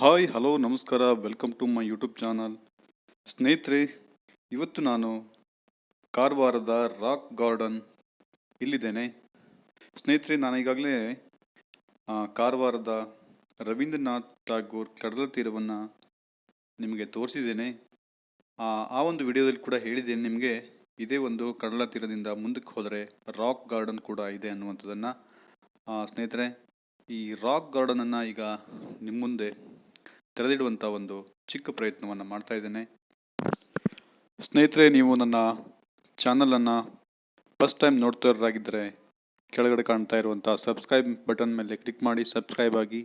Hi, hello, ನಮಸ್ಕಾರ. Welcome to my YouTube channel ಸ್ನೇಹಿತರೆ, ಇವತ್ತು ನಾನು ಕಾರವಾರದ ರಾಕ್ ಗಾರ್ಡನ್ ಇಲ್ಲಿದ್ದೇನೆ. ಸ್ನೇಹಿತರೆ, ನಾನು ಈಗಾಗಲೇ ಕಾರವಾರದ ರವೀಂದ್ರನಾಥ್ ಟಾಗೂರ್ ಕಡಲ ತೀರವನ್ನು ನಿಮಗೆ ತೋರಿಸಿದ್ದೇನೆ. ಆ ಒಂದು ವಿಡಿಯೋದಲ್ಲಿ ಕೂಡ ಹೇಳಿದ್ದೇನೆ ನಿಮಗೆ, ಇದೇ ಒಂದು ಕಡಲ ತೀರದಿಂದ ಮುಂದಕ್ಕೆ ಹೋದರೆ ರಾಕ್ ಗಾರ್ಡನ್ ಕೂಡ ಇದೆ ಅನ್ನುವಂಥದ್ದನ್ನು. ಸ್ನೇಹಿತರೆ, ಈ ರಾಕ್ ಗಾರ್ಡನನ್ನು ಈಗ ನಿಮ್ಮ ಮುಂದೆ ತೆರೆದಿಡುವಂಥ ಒಂದು ಚಿಕ್ಕ ಪ್ರಯತ್ನವನ್ನು ಮಾಡ್ತಾ ಇದ್ದೇನೆ. ಸ್ನೇಹಿತರೆ, ನೀವು ನನ್ನ ಚಾನಲನ್ನು ಫಸ್ಟ್ ಟೈಮ್ ನೋಡ್ತಾರಾಗಿದ್ದರೆ ಕೆಳಗಡೆ ಕಾಣ್ತಾ ಇರುವಂಥ ಸಬ್ಸ್ಕ್ರೈಬ್ ಬಟನ್ ಮೇಲೆ ಕ್ಲಿಕ್ ಮಾಡಿ ಸಬ್ಸ್ಕ್ರೈಬ್ ಆಗಿ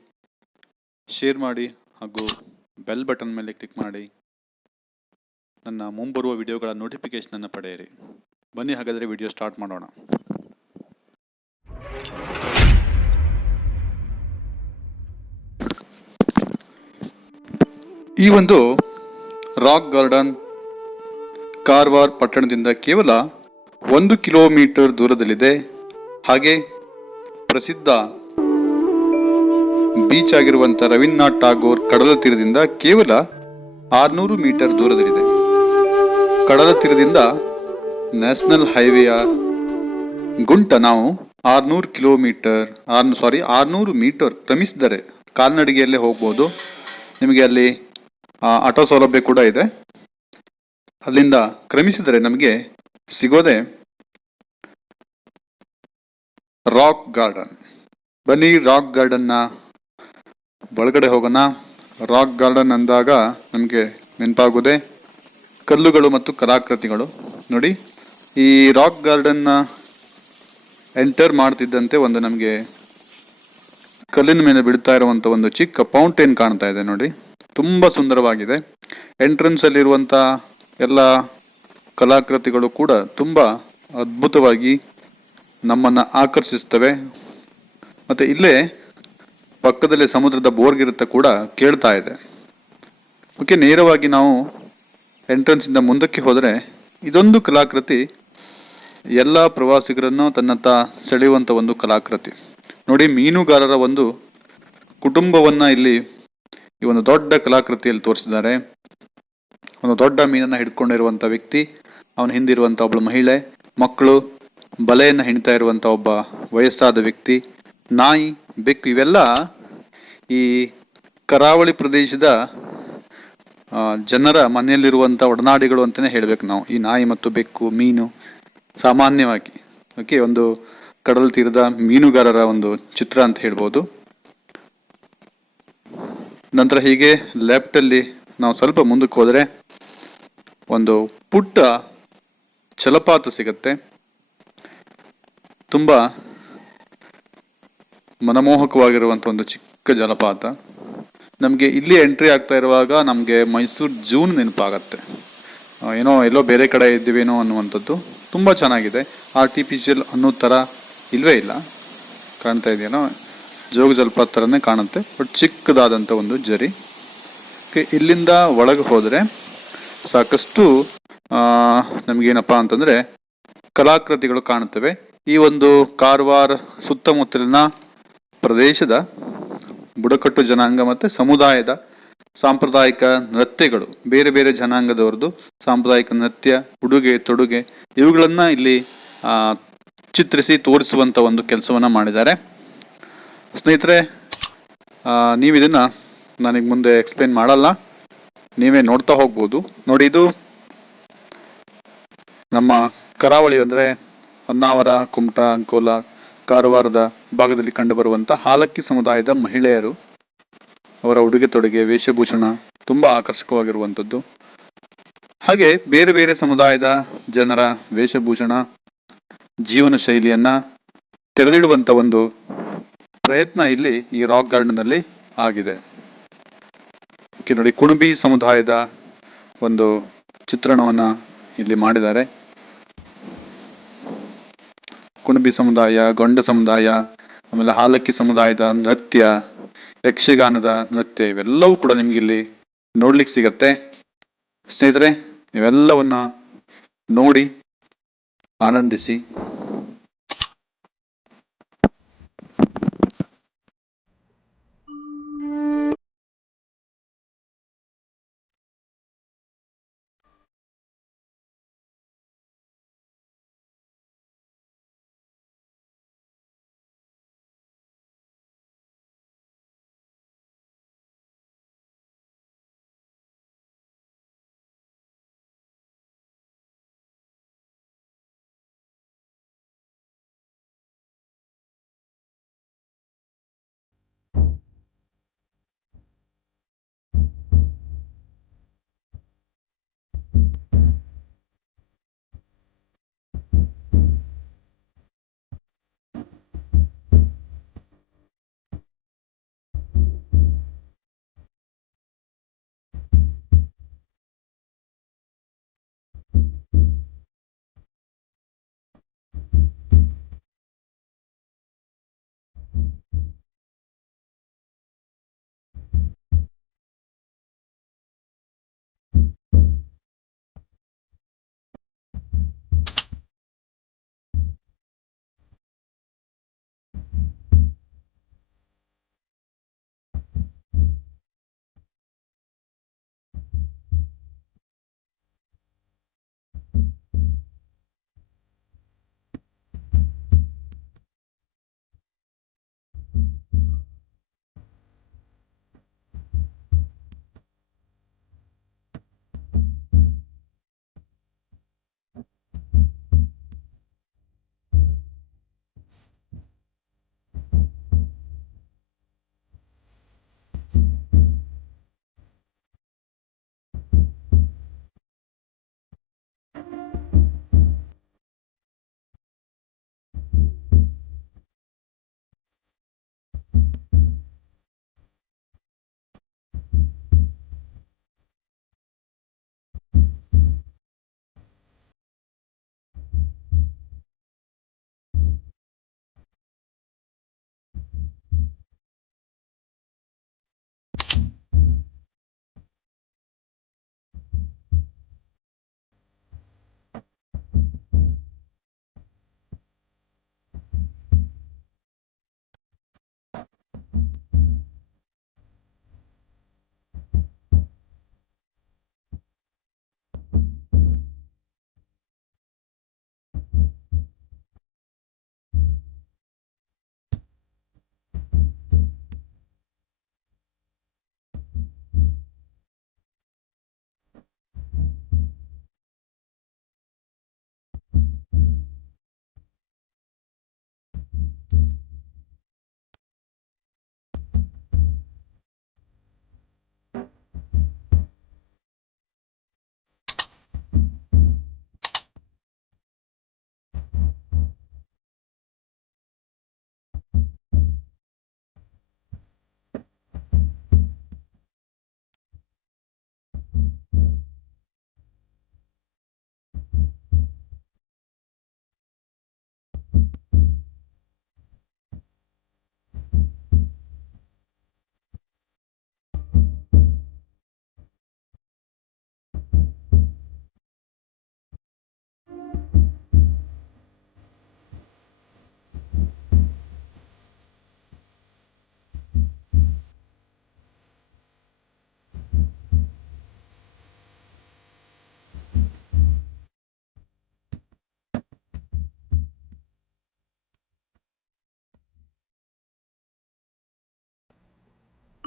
ಶೇರ್ ಮಾಡಿ ಹಾಗೂ ಬೆಲ್ ಬಟನ್ ಮೇಲೆ ಕ್ಲಿಕ್ ಮಾಡಿ. ನನ್ನ ಮುಂಬರುವ ವಿಡಿಯೋಗಳ ನೋಟಿಫಿಕೇಷನನ್ನು ಪಡೆಯಿರಿ. ಬನ್ನಿ, ಹಾಗಾದರೆ ವಿಡಿಯೋ ಸ್ಟಾರ್ಟ್ ಮಾಡೋಣ. ಈ ಒಂದು ರಾಕ್ ಗಾರ್ಡನ್, ಕಾರವಾರ ಪಟ್ಟಣದಿಂದ ಕೇವಲ ಒಂದು ಕಿಲೋಮೀಟರ್ ದೂರದಲ್ಲಿದೆ. ಹಾಗೆ ಪ್ರಸಿದ್ಧ ಬೀಚ್ ಆಗಿರುವಂಥ ರವೀಂದ್ರನಾಥ್ ಟಾಗೋರ್ ಕಡಲ ತೀರದಿಂದ ಕೇವಲ ಆರುನೂರು ಮೀಟರ್ ದೂರದಲ್ಲಿದೆ. ಕಡಲ ತೀರದಿಂದ ನ್ಯಾಷನಲ್ ಹೈವೇಯ ಗುಂಟ ನಾವು ಆರುನೂರು ಕಿಲೋಮೀಟರ್, ಆರ್ನೂ ಸಾರಿ, ಆರುನೂರು ಮೀಟರ್ ಕ್ರಮಿಸಿದರೆ ಕಾಲ್ನಡಿಗೆಯಲ್ಲೇ ಹೋಗ್ಬೋದು. ನಿಮಗೆ ಅಲ್ಲಿ ಆಟೋ ಸೌಲಭ್ಯ ಕೂಡ ಇದೆ. ಅಲ್ಲಿಂದ ಕ್ರಮಿಸಿದರೆ ನಮಗೆ ಸಿಗೋದೆ ರಾಕ್ ಗಾರ್ಡನ್. ಬನ್ನಿ ರಾಕ್ ಗಾರ್ಡನ್ನ ಒಳಗಡೆ ಹೋಗೋಣ. ರಾಕ್ ಗಾರ್ಡನ್ ಅಂದಾಗ ನಮಗೆ ನೆನಪಾಗೋದೆ ಕಲ್ಲುಗಳು ಮತ್ತು ಕಲಾಕೃತಿಗಳು. ನೋಡಿ, ಈ ರಾಕ್ ಗಾರ್ಡನ್ನ ಎಂಟರ್ ಮಾಡ್ತಿದ್ದಂತೆ ಒಂದು ನಮಗೆ ಕಲ್ಲಿನ ಮೇಲೆ ಬಿಡ್ತಾ ಇರುವಂಥ ಒಂದು ಚಿಕ್ಕ ಫೌಂಟೇನ್ ಕಾಣ್ತಾ ಇದೆ, ನೋಡಿ. ತುಂಬಾ ಸುಂದರವಾಗಿದೆ. ಎಂಟ್ರೆನ್ಸಲ್ಲಿರುವಂಥ ಎಲ್ಲ ಕಲಾಕೃತಿಗಳು ಕೂಡ ತುಂಬ ಅದ್ಭುತವಾಗಿ ನಮ್ಮನ್ನ ಆಕರ್ಷಿಸ್ತವೆ ಮತ್ತೆ ಇಲ್ಲೇ ಪಕ್ಕದಲ್ಲಿ ಸಮುದ್ರದ ಬೋರ್ಗಿರುತ್ತ ಕೂಡ ಕೇಳ್ತಾ ಇದೆ. ಓಕೆ ನೇರವಾಗಿ ನಾವು ಎಂಟ್ರೆನ್ಸಿಂದ ಮುಂದಕ್ಕೆ ಹೋದರೆ ಇದೊಂದು ಕಲಾಕೃತಿ ಎಲ್ಲ ಪ್ರವಾಸಿಗರನ್ನು ತನ್ನತ್ತ ಸೆಳೆಯುವಂತ ಒಂದು ಕಲಾಕೃತಿ. ನೋಡಿ, ಮೀನುಗಾರರ ಒಂದು ಕುಟುಂಬವನ್ನ ಇಲ್ಲಿ ಈ ಒಂದು ದೊಡ್ಡ ಕಲಾಕೃತಿಯಲ್ಲಿ ತೋರಿಸಿದ್ದಾರೆ. ಒಂದು ದೊಡ್ಡ ಮೀನನ್ನು ಹಿಡ್ಕೊಂಡಿರುವಂಥ ವ್ಯಕ್ತಿ, ಅವನ ಹಿಂದಿರುವಂಥ ಒಬ್ಬಳು ಮಹಿಳೆ, ಮಕ್ಕಳು, ಬಲೆಯನ್ನು ಹಿಣಿತಾ ಇರುವಂಥ ಒಬ್ಬ ವಯಸ್ಸಾದ ವ್ಯಕ್ತಿ, ನಾಯಿ, ಬೆಕ್ಕು ಇವೆಲ್ಲ ಈ ಕರಾವಳಿ ಪ್ರದೇಶದ ಜನರ ಮನೆಯಲ್ಲಿರುವಂಥ ಒಡನಾಡಿಗಳು ಅಂತಲೇ ಹೇಳಬೇಕು ನಾವು. ಈ ನಾಯಿ ಮತ್ತು ಬೆಕ್ಕು, ಮೀನು, ಸಾಮಾನ್ಯವಾಗಿ, ಓಕೆ, ಒಂದು ಕಡಲ ತೀರದ ಮೀನುಗಾರರ ಒಂದು ಚಿತ್ರ ಅಂತ ಹೇಳ್ಬೋದು. ನಂತರ ಹೀಗೆ ಲೆಫ್ಟ್ ಅಲ್ಲಿ ನಾವು ಸ್ವಲ್ಪ ಮುಂದಕ್ಕೆ ಹೋದರೆ ಒಂದು ಪುಟ್ಟ ಜಲಪಾತ ಸಿಗುತ್ತೆ. ತುಂಬಾ ಮನಮೋಹಕವಾಗಿರುವಂತ ಒಂದು ಚಿಕ್ಕ ಜಲಪಾತ. ನಮಗೆ ಇಲ್ಲಿ ಎಂಟ್ರಿ ಆಗ್ತಾ ಇರುವಾಗ ನಮಗೆ ಮೈಸೂರು ಜೂನ್ ನೆನಪಾಗತ್ತೆ. ಏನೋ ಎಲ್ಲೋ ಬೇರೆ ಕಡೆ ಇದ್ದೀವೇನೋ ಅನ್ನುವಂಥದ್ದು ತುಂಬ ಚೆನ್ನಾಗಿದೆ. ಆರ್ಟಿಫಿಷಿಯಲ್ ಅನ್ನೋ ಥರ ಇಲ್ಲವೇ ಇಲ್ಲ. ಕಾಣ್ತಾ ಇದೆಯೇನೋ? ಜೋಗ ಜಲಪಾತ ಥರನೇ ಕಾಣುತ್ತೆ, ಬಟ್ ಚಿಕ್ಕದಾದಂಥ ಒಂದು ಜರಿ. ಇಲ್ಲಿಂದ ಒಳಗೆ ಹೋದರೆ ಸಾಕಷ್ಟು ನಮಗೇನಪ್ಪ ಅಂತಂದ್ರೆ ಕಲಾಕೃತಿಗಳು ಕಾಣುತ್ತವೆ. ಈ ಒಂದು ಕಾರವಾರ ಸುತ್ತಮುತ್ತಲಿನ ಪ್ರದೇಶದ ಬುಡಕಟ್ಟು ಜನಾಂಗ ಮತ್ತೆ ಸಮುದಾಯದ ಸಾಂಪ್ರದಾಯಿಕ ನೃತ್ಯಗಳು, ಬೇರೆ ಬೇರೆ ಜನಾಂಗದವರದು ಸಾಂಪ್ರದಾಯಿಕ ನೃತ್ಯ, ಉಡುಗೆ, ತೊಡುಗೆ, ಇವುಗಳನ್ನ ಇಲ್ಲಿ ಚಿತ್ರಿಸಿ ತೋರಿಸುವಂತ ಒಂದು ಕೆಲಸವನ್ನ ಮಾಡಿದ್ದಾರೆ. ಸ್ನೇಹಿತರೆ ನೀವು ಇದನ್ನ ನನಗೆ ಮುಂದೆ ಎಕ್ಸ್ಪ್ಲೇನ್ ಮಾಡಲ್ಲ. ನೀವೇ ನೋಡ್ತಾ ಹೋಗ್ಬೋದು. ನೋಡಿ, ಇದು ನಮ್ಮ ಕರಾವಳಿ ಅಂದ್ರೆ ಹೊನ್ನಾವರ, ಕುಮಟಾ, ಅಂಕೋಲ, ಕಾರವಾರದ ಭಾಗದಲ್ಲಿ ಕಂಡುಬರುವಂಥ ಹಾಲಕ್ಕಿ ಸಮುದಾಯದ ಮಹಿಳೆಯರು, ಅವರ ಉಡುಗೆ ತೊಡುಗೆ, ವೇಷಭೂಷಣ ತುಂಬಾ ಆಕರ್ಷಕವಾಗಿರುವಂಥದ್ದು ಹಾಗೆ ಬೇರೆ ಬೇರೆ ಸಮುದಾಯದ ಜನರ ವೇಷಭೂಷಣ ಜೀವನ ಶೈಲಿಯನ್ನ ತೆರೆದಿಡುವಂತ ಒಂದು ಪ್ರಯತ್ನ ಇಲ್ಲಿ ಈ ರಾಕ್ ಗಾರ್ಡನ್ ಅಲ್ಲಿ ಆಗಿದೆ. ಓಕೆ, ನೋಡಿ, ಕುಣಬಿ ಸಮುದಾಯದ ಒಂದು ಚಿತ್ರಣವನ್ನ ಇಲ್ಲಿ ಮಾಡಿದ್ದಾರೆ. ಕುಣಬಿ ಸಮುದಾಯ, ಗೊಂಡ ಸಮುದಾಯ, ಆಮೇಲೆ ಹಾಲಕ್ಕಿ ಸಮುದಾಯದ ನೃತ್ಯ, ಯಕ್ಷಗಾನದ ನೃತ್ಯ, ಇವೆಲ್ಲವೂ ಕೂಡ ನಿಮ್ಗೆ ಇಲ್ಲಿ ನೋಡ್ಲಿಕ್ಕೆ ಸಿಗತ್ತೆ. ಸ್ನೇಹಿತರೆ, ಇವೆಲ್ಲವನ್ನ ನೋಡಿ ಆನಂದಿಸಿ.